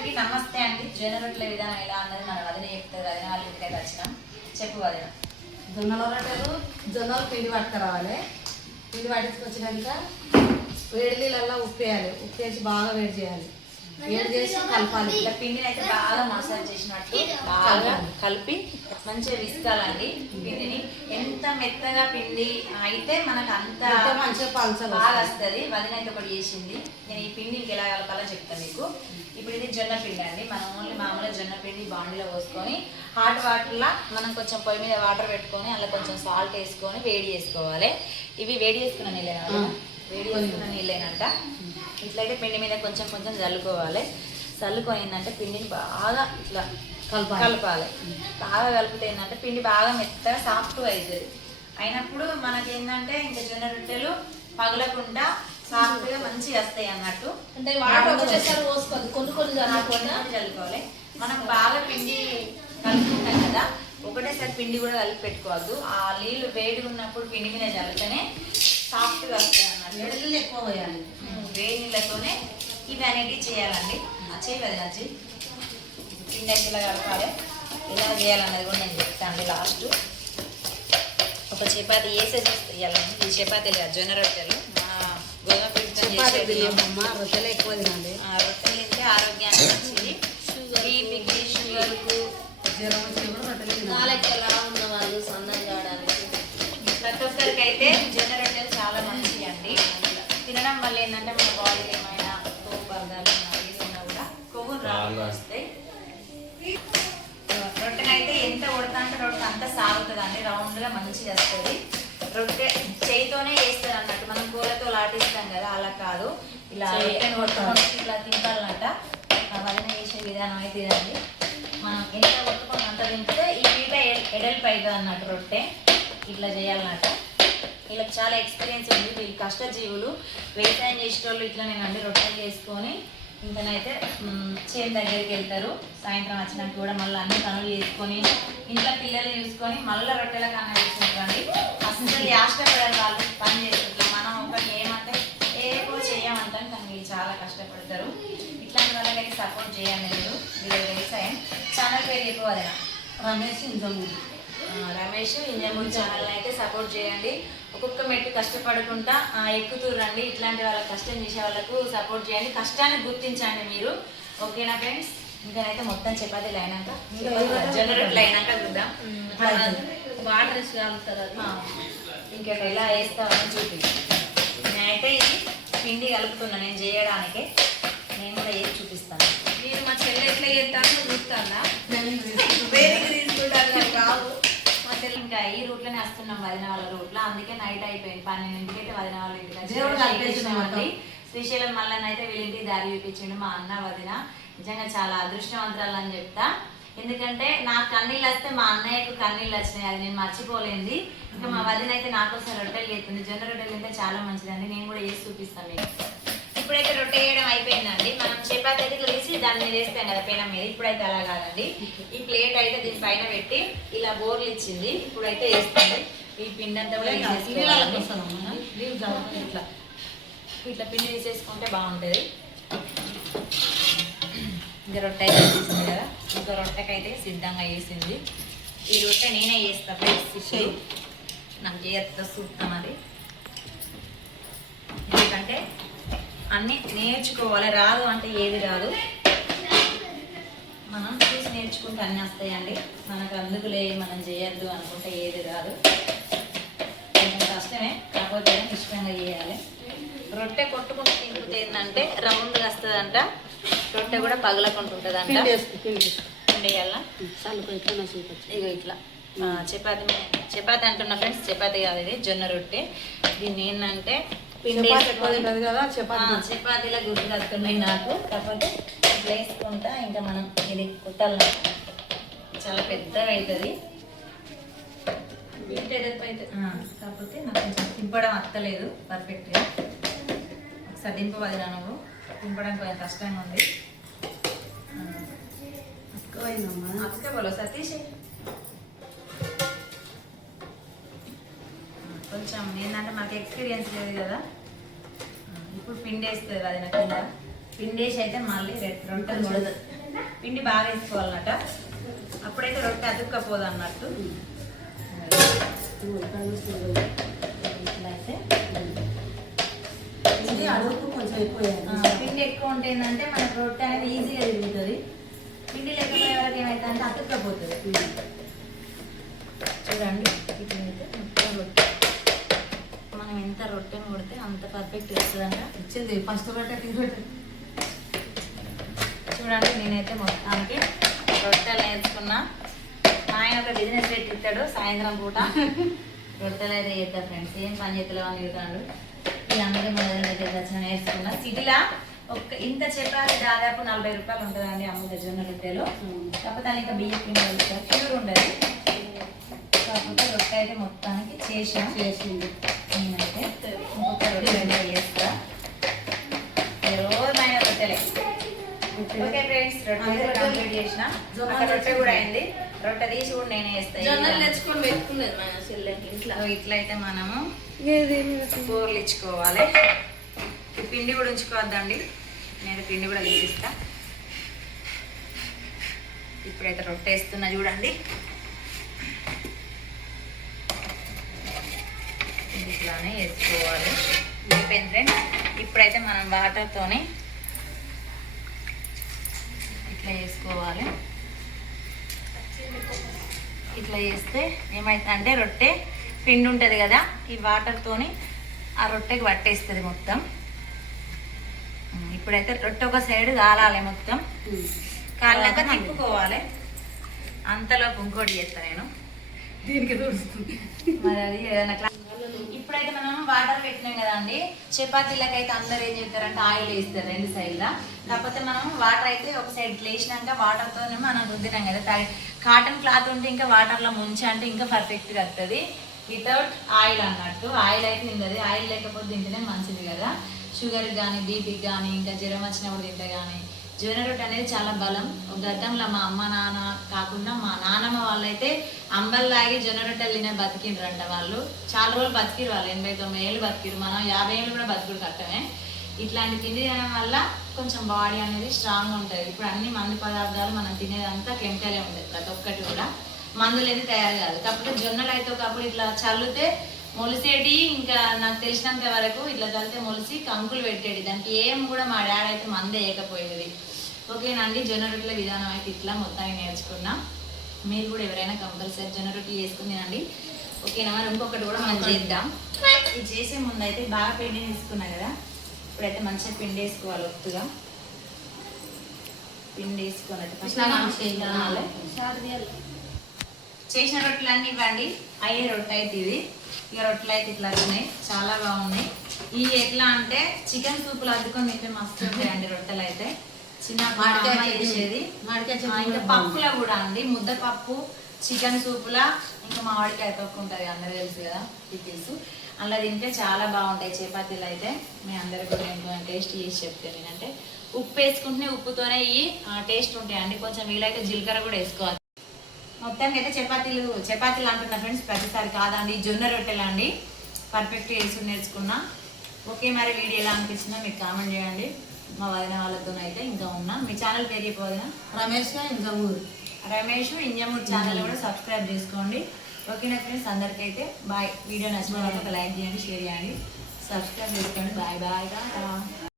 అందరికీ నమస్తే అండి. జొన్న రొట్టెల విధానం ఎలా అన్నది మన వదిన చెప్తారు వదిన వాళ్ళ ఇంటికైతే వచ్చినాం. చెప్పు వదిన. జొన్నల రొట్టెలు జొన్నలు పిండి పట్టుకురావాలి. పిండి పట్టించుకొచ్చినాక వేడి నీళ్ళల్లో ఉప్పు వేయాలి ఉప్పు వేసి బాగా వేడి చేయాలి. వేడి చేసి కలపాలి. ఇట్లా పిండిని అయితే బాగా మసాజ్ చేసినట్టు బాగా కలిపి మంచిగా విసుకాలండి పిండిని. ఎంత మెత్తగా పిండి అయితే మనకు అంత మంచిగా పలచగా బాగా వస్తుంది. వదిన అయితే ఒకటి చేసింది. నేను ఈ పిండికి ఎలా కలపాలో చెప్తాను మీకు. ఇప్పుడు ఇది జొన్న పిండి అండి. మనం ఓన్లీ మామూలుగా జొన్న పిండి బాండిలో పోసుకొని హాట్ వాటర్లా మనం కొంచెం పొయ్యి మీద వాటర్ పెట్టుకొని అందులో కొంచెం సాల్ట్ వేసుకొని వేడి చేసుకోవాలి. ఇవి వేడి చేసుకున్న నీళ్ళేనా? వేడి చేసుకున్న నీళ్ళేనంట. ఇట్లయితే పిండి మీద కొంచెం కొంచెం చల్లుకోవాలి. చల్లుకొని ఏంటంటే పిండిని బాగా ఇట్లా కలపాలి. కలపాలి. బాగా కలిపితే ఏంటంటే పిండి బాగా మెత్తగా సాఫ్ట్గా అవుతుంది అయినప్పుడు మనకి ఏంటంటే ఇంకా జొన్న రొట్టెలు పగలకుండా సాఫ్ట్గా మంచిగా వస్తాయి అన్నట్టు. అంటే వాటర్ ఒకటేసారి పోసుకోవద్దు కొన్ని కొన్ని చల్లుకోవాలి. మనం బాగా పిండి కలుపుకుంటాం కదా ఒకటేసారి పిండి కూడా కలిపి పెట్టుకోవద్దు. ఆ నీళ్ళు వేడిగా ఉన్నప్పుడు పిండి మీద చల్లితేనే సాఫ్ట్గా వస్తాయి నీళ్ళు ఎక్కువ పోయాలి. వేడి నీళ్ళతోనే ఇవి అనేటివి చేయాలండి. చేయి కదా నచ్చి పిండి ఇలా కలపాలి. ఇలా చేయాలన్నది కూడా నేను చెప్తాను లాస్ట్. ఒక చపాతి వేసేసి ఇవ్వాలండి ఈ చపాతీలు కాదు, జొన్న రొట్టెలు. మా గోధుమ పిండితో రొట్టెలు ఎక్కువ తినండి ఆ రొట్టెలు తింటే ఆరోగ్యానికి మంచిది. బీపీకి షుగర్కు జ్వరం వచ్చి కూడా రొట్టెలు తినాలి. నాలెక్కలా ఉన్న వాళ్ళు సన్నం కావడానికి ప్రతి ఒక్కరికి అయితే జొన్న వల్ల ఏంటంటే మన బాడీలో ఏమైనా కొవ్వు పదార్థాలు ఉన్నా, ఉన్నా కూడా కొవ్వును రాకుండా వస్తాయి రొట్టెనైతే ఎంత కొడతా అంటే రొట్టె అంత సాగుతుంది అండి రౌండ్గా మంచిగా వస్తుంది రొట్టె చేయితోనే వేస్తారు అన్నట్టు. మనం కూరతో లాటిస్తాం కదా అలా కాదు. ఇలా రొట్టెని కొట్టుకొని ఇట్లా తింపాలన్నట వదిన చేసే విధానం అయితే ఇదండి. మనం ఎంత కొట్టుకొని అంత తింటే ఈ పీట ఎడల్పు అవుతుంది అన్నట్టు రొట్టె. ఇట్లా చేయాలన్నట వీళ్ళకి చాలా ఎక్స్పీరియన్స్ ఉంది. వీళ్ళు కష్టజీవులు. వ్యవసాయం చేసేటోళ్ళు ఇట్లనేనండి రొట్టెలు చేసుకొని ఇంకనైతే చేను దగ్గరికి వెళ్తారు. సాయంత్రం వచ్చినాక కూడా మళ్ళీ అన్ని పనులు చేసుకొని ఇంట్లో పిల్లలు చూసుకొని మళ్ళీ రొట్టెల కన్నా చేసుకుంటారండి అసలు యాష్టపడారు వాళ్ళు పని చేస్తుంటారు మనం ఒకటి ఏమంటే ఏవో చేయమంటాం. కానీ వీళ్ళు చాలా కష్టపడతారు. ఇట్లాంటి వాళ్ళకైతే సపోర్ట్ చేయండి మీరు. వీళ్ళ వ్యవసాయం. ఛానల్ పేరు ఎక్కువ రమేష్ ఇంజము రమేష్ ఇంజమూరి ఛానల్ అయితే సపోర్ట్ చేయండి. ఒక్కొక్క మెట్టు కష్టపడకుండా ఆ, ఎక్కుతుర్రండి ఇట్లాంటి వాళ్ళ కష్టం చేసే వాళ్ళకు సపోర్ట్ చేయండి. కష్టాన్ని గుర్తించండి మీరు. ఓకేనా ఫ్రెండ్స్ ఇంకనైతే మొత్తం చపాతీలు అయినాక జనరేట్లు అయినాక చూద్దాం. వాటర్ వేసి ఆ, ఇంకా ఎలా వేస్తామని చూపి నేనైతే ఇది పిండి కలుపుతున్నా నేను చేయడానికి. నేను కూడా వేసి చూపిస్తాను. నేను మా చెల్లె ఎట్లా చేస్తాను చూస్తానా? వేదిక తీసుకుంటాను ఇంకా ఈ రూట్లోనే వస్తున్నాం వదిన వాళ్ళ రూట్లో. అందుకే నైట్ అయిపోయింది. పన్నెండింటికి అయితే వదిన వాళ్ళ ఇంటికి. శ్రీశైలం మల్లన్న అయితే వీళ్ళింటికి దారి చూపించిండు మా అన్న వదిన. నిజంగా చాలా అదృష్టవంతురాలు అని చెప్తా. ఎందుకంటే నాకు కన్నీళ్ళు వస్తే మా అన్నయ్యకు కన్నీళ్ళు వచ్చినాయి. అది నేను మర్చిపోలేంది. ఇంకా మా వదిన అయితే నా కోసం రొట్టెలు చేస్తుంది. జొన్న రొట్టెలు అయితే చాలా మంచిదండి. నేను కూడా చేసి చూపిస్తాను మీకు. ఇప్పుడైతే రొట్టె వేయడం అయిపోయిందండి. మనం చపాతి అయితే తీసి దాని మీద వేస్తాం కదా పెనం మీద. ఇప్పుడైతే అలా కాదండి. ఈ ప్లేట్ అయితే దీని పైన పెట్టి ఇలా బోర్లు ఇచ్చింది. ఇప్పుడైతే వేస్తుంది ఈ పిండి అంతా కూడా ఇట్లా. ఇట్లా పిండి తీసేసుకుంటే బాగుంటుంది. ఇంకా రొట్టె అయితే తీసింది కదా. ఇంకా రొట్టెకైతే సిద్ధంగా వేసింది ఈ రొట్టె నేనే చేస్తా ఫ్రెండ్స్. ఇప్పుడు నాకు చేస్తా చూస్తాం అది అన్నీ నేర్చుకోవాలి. రాదు అంటే ఏది రాదు. మనం చూసి నేర్చుకుంటే అన్నీ వస్తాయండి. మనకు అందుకులే మనం చేయొద్దు అనుకుంటే ఏది రాదు. కొంచెం కష్టమే కాకపోతే ఇష్టంగా చేయాలి. రొట్టె కొట్టుకుంటూ తింటుంది ఏంటంటే రౌండ్గా వస్తుందంట. రొట్టె కూడా పగలకుంటుంటుందంట ఇగో ఇట్లా. చపాతి చపాతి అంటున్నా ఫ్రెండ్స్ చపాతి కాదు ఇది జొన్న రొట్టె. దీన్ని ఏంటంటే పిండి కదా చపాతి చపాతీల గుడ్లు కడుతున్నాయి నాకు. కాకపోతే ఇట్లా వేసుకుంటా ఇంకా మనం ఇది కుట్టాలి చాలా పెద్దగా అవుతుంది. కాకపోతే నాకు కొంచెం దింపడం అత్తలేదు పర్ఫెక్ట్గా ఒకసారి దింపవది నువ్వు? దింపడం కొంచెం కష్టంగా ఉంది. అత్తే బోలో సతీష్ ఎక్స్పీరియన్స్ లేదు కదా. ఇప్పుడు పిండి వేస్తుంది అది నాకు కింద పిండి వేసి అయితే మళ్ళీ రొట్టెలు కొడదు పిండి బాగా వేసుకోవాలన్నట అప్పుడైతే రొట్టె అతుక్కపోదు అన్నట్టు. పిండి ఎక్కువ ఉంటే ఏంటంటే మనకు రొట్టె అనేది ఈజీగా తిరుగుతుంది. పిండి లేకపోయే వరకు ఏమైందంటే అతుక్కపోతుంది. చూడండి ఇట్లయితే మొత్తం రొట్టె మనం ఎంత రొట్టెని కొడితే అంత పర్ఫెక్ట్ వస్తుందంట. ఇచ్చింది ఫస్ట్ పెట్టే టీ చూడండి నేనైతే మొత్తానికి రొట్టెలు నేర్చుకున్నా ఆయన ఒక బిజినెస్ పెట్టిస్తాడు సాయంత్రం పూట. రొట్టెలు అయితే చేద్దాం ఫ్రెండ్స్ ఏం పని చేతులు అని చెబుతాడు ఈ అందరూ మొదలు అయితే వచ్చిన నేర్చుకున్నా సిటీలా ఒక్క ఇంత చెప్పాలి దాదాపు నలభై రూపాయలు ఉంటుందండి అమ్మ జొన్న రొట్టెలు. కాకపోతే ఇంకా బియ్యం పిండి ప్యూర్ ఉండదు. కాకపోతే రొట్టె అయితే మొత్తానికి చేసాం చేసింది. ఇంకొక రొట్టె అయితే చేస్తా రోజు ఆయన రొట్టెలే ఓకే ఫ్రెండ్స్ రొట్టె కంప్లీట్ చేసిన జొన్న రొట్టె కూడా అయింది రొట్టె తీసి కూడా నేనే వేస్తాను జొన్నలు తెచ్చుకొని పెట్టుకునేది మన ఇట్లయితే మనము కూరలు ఇచ్చుకోవాలి పిండి కూడా ఉంచుకోవద్దండి నేను పిండి కూడా తీసిస్తా ఇప్పుడైతే రొట్టె వేస్తున్నా చూడండి ఇట్లానే వేసుకోవాలి. అయిపోయింది ఫ్రెండ్స్ ఇప్పుడైతే మనం వాటర్తోని ఇట్లా వేసుకోవాలి ఇట్లా చేస్తే ఏమైతుందంటే రొట్టె పిండి ఉంటుంది కదా ఈ వాటర్తోని ఆ రొట్టెకి పట్టేస్తుంది మొత్తం. ఇప్పుడైతే రొట్టె ఒక సైడ్ కాలాలి మొత్తం. కాలాక తిప్పుకోవాలి. అంతలోపు ఇంకోటి చేస్తా నేను. దీనికి మరి అది ఏదైనా వాటర్ పెట్టినాం కదండి. చపాతీలకు అయితే అందరు ఏం చేస్తారంటే ఆయిల్ వేస్తారు రెండు సైడ్లా. కాకపోతే మనం వాటర్ అయితే ఒక సైడ్ లేచినాక వాటర్తోనే వాటర్తో మనం రుద్దినాం కదా. కాటన్ క్లాత్ ఉంటే ఇంకా వాటర్లో ముంచి అంటే ఇంకా పర్ఫెక్ట్గా వస్తుంది వితౌట్ ఆయిల్ అన్నట్టు. ఆయిల్ అయితే తింటది. ఆయిల్ లేకపోతే తింటేనే మంచిది కదా. షుగర్ కానీ బీపీకి కానీ ఇంకా జ్వరం వచ్చినప్పుడు తింటే కానీ జొన్న రొట్టె అనేది చాలా బలం. ఒక గతంలో మా అమ్మ నాన్న కాకుండా మా నాన్నమ్మ వాళ్ళైతే అంబల్లాగి జొన్న రొట్టెలు తినే బతికిండ్రంట వాళ్ళు. చాలా రోజులు బతికిరు వాళ్ళు. ఎనభై తొమ్మిది ఏళ్ళు బతికిరు మనం యాభై ఏళ్ళు కూడా బతుకుడు కట్టమే. ఇట్లాంటి తిండి తినడం వల్ల కొంచెం బాడీ అనేది స్ట్రాంగ్ ఉంటుంది. ఇప్పుడు అన్ని మందు పదార్థాలు మనం తినేదంతా కెమికలే ఉంటుంది ప్రతి ఒక్కటి కూడా. మందులు అయితే తయారు కాదు. కాకపోతే జొన్నలు అయితే ఒకప్పుడు ఇట్లా చల్లితే మొలిసేటి ఇంకా నాకు తెలిసినంత వరకు ఇట్లా చల్లితే మొలిసి కంకులు పెట్టేది దానికి ఏం కూడా మా డాడీ అయితే మందే వేయకపోయేది. ఓకేనండి జొన్న రొట్టెల విధానం అయితే ఇట్లా మొత్తాన్ని నేర్చుకున్నాం. మీరు కూడా ఎవరైనా కంపల్సరీ జొన్న రొట్టెలు చేసుకుని తినండి ఓకేనా మరి ఇంకొకటి కూడా మనం చేద్దాం. ఇది చేసే ముందు అయితే బాగా పిండి తీసుకున్నా కదా. ఇప్పుడైతే మంచిగా పిండి వేసుకోవాలి ఒత్తుగా. పిండి వేసుకొని అయితే first ఇట్లాగా మనం చేయాలి. చేయాలి. చేసిన రొట్టెలు అన్ని ఇవ్వండి. అయ్యే రొట్టె అయితే ఇది. ఇక రొట్టెలు అయితే ఇట్లా ఉన్నాయి చాలా బాగున్నాయి. ఈ ఎట్లా అంటే చికెన్ సూపులు అద్దుకొని తింటే మస్తు ఉంటాయండి రొట్టెలు అయితే. చిన్న. చేసేది. ఇంకా పప్పులో కూడా అండి. ముద్దపప్పు చికెన్ సూపులా ఇంకా మామిడికాయ తొక్కు ఉంటుంది అందరు తెలుసు కదా పికిల్స్ అలా తింటే చాలా బాగుంటాయి చపాతీలు అయితే. మీ అందరికి కూడా నేను టేస్ట్ చేసి చెప్తాను నేనంటే ఉప్పు వేసుకుంటే ఉప్పుతోనే ఈ టేస్ట్ ఉంటాయండి. కొంచెం వీలైతే జీలకర్ర కూడా వేసుకోవాలి. మొత్తానికి అయితే చపాతీలు చపాతీలు అంటున్నా ఫ్రెండ్స్ ప్రతిసారి కాదండి జొన్న రొట్టెలు అండి పర్ఫెక్ట్ వేసి నేర్చుకున్నా. ఓకే మరి వీడియో ఎలా అనిపించిందో మీకు కామెంట్ చేయండి. మా వదిన వాళ్ళతో అయితే ఇంకా ఉన్నా. మీ ఛానల్ పేరు చెప్పవదినా రమేష్ ఇంకా ఊరు రమేష్ ఇంజమూర్ ఛానల్ కూడా సబ్స్క్రైబ్ చేసుకోండి. ఓకేనా ఫ్రెండ్స్ అందరికైతే బాయ్ వీడియో నచ్చిన వాళ్ళకి ఒక లైక్ చేయండి షేర్ చేయండి. సబ్స్క్రైబ్ చేసుకోండి. Bye bye